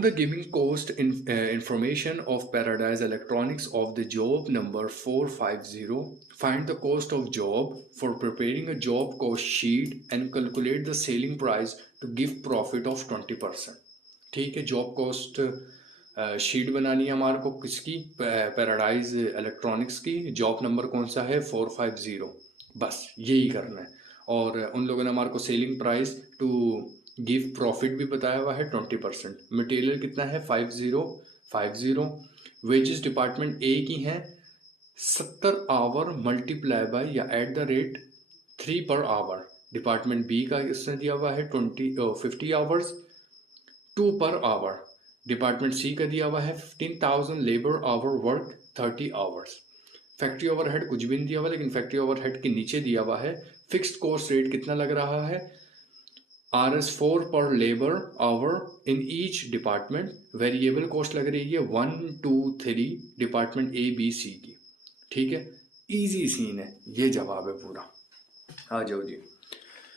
From the giving cost information of Paradise Electronics of the job number 450, find the cost of job for preparing a job cost sheet and calculate the selling price to give profit of 20%. ठीक है, job coast sheet बनानी है हमारे को किसकी, paradise electronics की। Job number कौन सा है, 450। बस यही करना है। और उन लोगों ने हमारे को selling price to give profit भी बताया हुआ है 20%। मटेरियल कितना है, 5050। वेजेस डिपार्टमेंट ए की हैं 70 आवर मल्टीप्लाई बाय या at the rate 3 per hour. Department B का इसने दिया हुआ है 50 आवर्स 2 पर आवर। डिपार्टमेंट सी का दिया हुआ है 15,000 labour hour work 30 hours. Factory overhead कुछ भी नहीं दिया हुआ, लेकिन फैक्ट्री ओवरहेड के नीचे दिया हुआ है फिक्स्ड कॉस्ट रेट कितना लग रहा है, RS4 पर labour our in each department. Variable cost लग रही है 1 2 3 डिपार्टमेंट ए बी सी की। ठीक है, इजी सीन है, ये जवाब है पूरा। आ जाओ जी,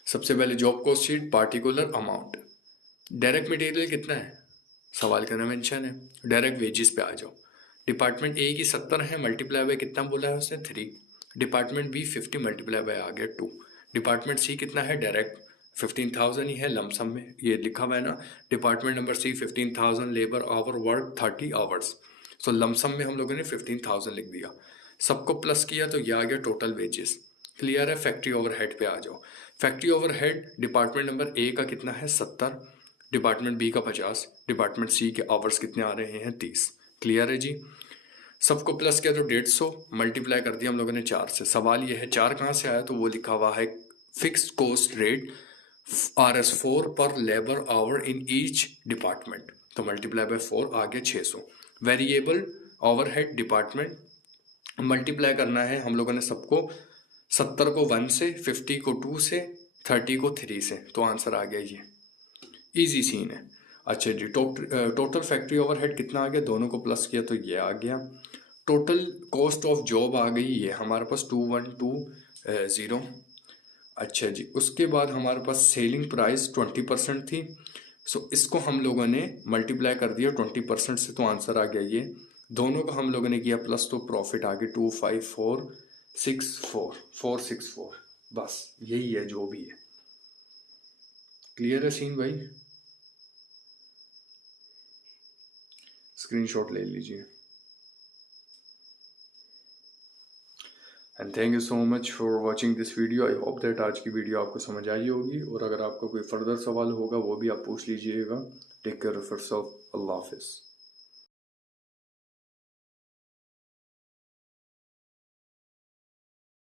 सबसे पहले job cost sheet, particular amount. Direct material कितना है, सवाल का मेंशन है। डायरेक्ट वेजेस पे आ जाओ। डिपार्टमेंट ए की 70 है, मल्टीप्लाई बाय कितना बोला है उसने, 3। डिपार्टमेंट बी 50 मल्टीप्लाई बाय आ गया 2। डिपार्टमेंट सी कितना है, डायरेक्ट 15,000 ही है, लमसम में ये लिखा हुआ है ना। Department number C 15,000 labour hour work 30 hours. So lump sum में हम लोगों ने 15,000 लिख दिया, सबको प्लस किया तो ये आ गया टोटल वेजेस। क्लियर है। फैक्ट्री ओवरहेड पे आ जाओ। Factory overhead department number A का कितना है, 70। डिपार्टमेंट बी का 50। डिपार्टमेंट सी के आवर्स कितने आ रहे हैं, 30। क्लियर है जी। सबको प्लस किया तो 150, मल्टीप्लाई कर दिया हम लोगों ने 4 से। सवाल ये है 4 कहाँ से आया, तो वो लिखा हुआ है फिक्स्ड कॉस्ट रेट RS4 पर labour our in each department, तो मल्टीप्लाई बाय 4 आ गया 600। वेरिएबल ओवरहेड डिपार्टमेंट मल्टीप्लाई करना है हम लोगों ने सबको, 70 को 1 से, 50 को 2 से, 30 को 3 से, तो आंसर आ गया ये। इजी सीन है। अच्छा जी, टोटल फैक्ट्री ओवरहेड कितना आ गया, दोनों को प्लस किया तो ये आ गया। टोटल कॉस्ट ऑफ जॉब आ गई ये हमारे पास 2120। अच्छा जी, उसके बाद हमारे पास सेलिंग प्राइस 20% थी। सो इसको हम लोगों ने मल्टीप्लाई कर दिया 20% से, तो आंसर आ गया ये। दोनों का हम लोगों ने किया प्लस, तो प्रॉफिट आ गया 25464। बस यही है जो भी है। क्लियर है सीन भाई, स्क्रीनशॉट ले लीजिए। And thank you so much for watching this video. I hope that आज की वीडियो आपको समझ आई होगी, और अगर आपका कोई फर्दर सवाल होगा वो भी आप पूछ लीजिएगा। Take care of yourself. अल्लाह हाफिज़।